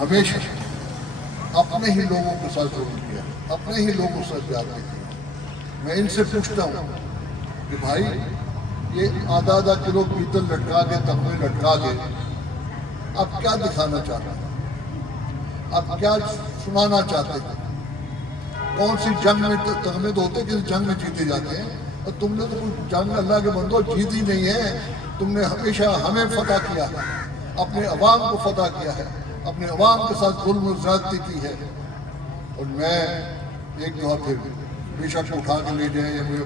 ہمیشہ اپنے ہی لوگوں کے ساتھ ظلم کیا، اپنے ہی لوگوں سے زیادتی کی۔ میں ان سے پوچھتا ہوں کہ بھائی یہ آدھا آدھا کلو پیتل لٹکا کے، تمغے لٹکا کے اب کیا دکھانا چاہتے ہیں؟ اب کیا سنانا چاہتے ہیں؟ کون سی جنگ میں تمغے تو ہوتے کسی جنگ میں جیتے جاتے ہیں، اور تم نے تو کوئی جنگ اللہ کے بندو جیتی نہیں ہے۔ تم نے ہمیشہ ہمیں فتح کیا ہے، اپنے عوام کو فتح کیا ہے، اپنے عوام کے ساتھ ظلم و زیادتی کی ہے۔ اور میں ایک دفعہ پھر بے شک اٹھا کے لے جائیں یا مجھے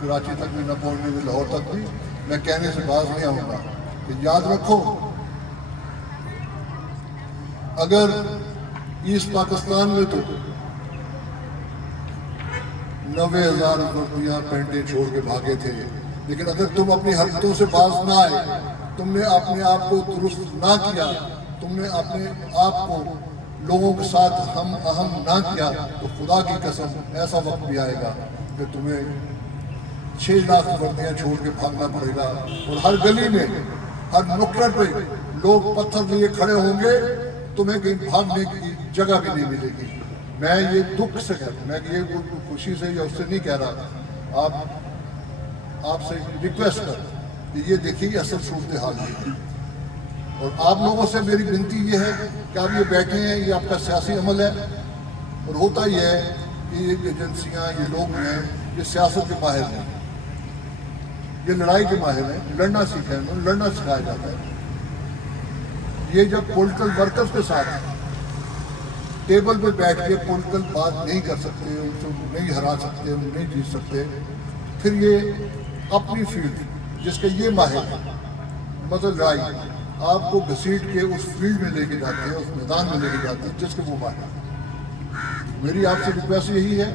کراچی تک بھی نہ پہنچنے دے، لاہور تک بھی، میں کہنے سے باز نہیں آؤں گا کہ یاد رکھو اگر ایسٹ پاکستان میں تو 90,000 روپیہ پینٹیں چھوڑ کے بھاگے تھے، لیکن اگر تم اپنی حرکتوں سے باز نہ آئے، تم نے اپنے آپ کو درست نہ کیا، تم نے اپنے آپ کو لوگوں کے ساتھ ہم اہم نہ کیا، تو خدا کی قسم ایسا وقت بھی آئے گا کہ تمہیں 6 لاکھ وردیاں چھوڑ کے بھاگنا پڑے گا، اور ہر گلی میں، ہر نکڑ پہ لوگ پتھر لیے کھڑے ہوں گے، تمہیں کہیں بھاگنے کی جگہ بھی نہیں ملے گی۔ میں یہ دکھ سے کہتا ہوں، میں یہ خوشی سے یا اس سے نہیں کہہ رہا، آپ سے ریکویسٹ کر کہ یہ دیکھیے اصل صورتحال ہے، اور آپ لوگوں سے میری بنتی یہ ہے کہ آپ یہ بیٹھے ہیں، یہ آپ کا سیاسی عمل ہے، اور ہوتا یہ ہے کہ یہ ایجنسیاں، یہ لوگ ہیں، یہ سیاست کے ماہر ہیں، یہ لڑائی کے ماہر ہیں، لڑنا سیکھیں، انہیں لڑنا سکھایا جاتا ہے۔ یہ جب پولیٹیکل ورکرز کے ساتھ ٹیبل پہ بیٹھ کے پولیٹیکل بات نہیں کر سکتے، ان کو نہیں ہرا سکتے، ان نہیں جیت سکتے، پھر یہ اپنی فیلڈ جس کے یہ ماہر ہے، مطلب لڑائی، آپ کو گھسیٹ کے اس فیلڈ میں لے کے جاتے ہیں، اس میدان میں لے کے جاتے ہیں جس کے وہ ماہر ہے۔ میری آپ سے ریکویسٹ یہی ہے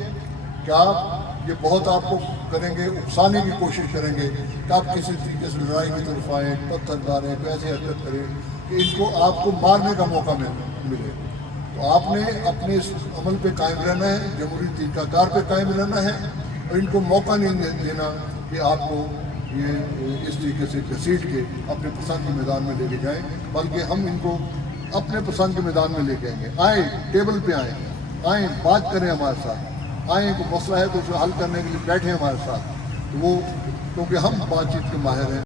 کہ آپ یہ بہت آپ کو کریں گے، اکسانے کی کوشش کریں گے کہ آپ کسی طریقے سے لڑائی کی طرف آئیں، پتھر ماریں، ایسے حرکت کریں کہ ان کو آپ کو مارنے کا موقع ملے۔ تو آپ نے اپنے اس عمل پہ قائم رہنا ہے، جمہوری طریقہ کار پہ قائم رہنا ہے، اور ان کو موقع نہیں دینا کہ آپ کو یہ اس طریقے سے گھسیٹ کے اپنے پسند کے میدان میں لے کے جائیں، بلکہ ہم ان کو اپنے پسند کے میدان میں لے کے آئیں گے۔ آئیں، ٹیبل پہ آئیں، بات کریں ہمارے ساتھ، آئیں، کوئی مسئلہ ہے تو اسے حل کرنے کے لیے بیٹھیں ہمارے ساتھ، تو وہ کیونکہ ہم بات چیت کے ماہر ہیں۔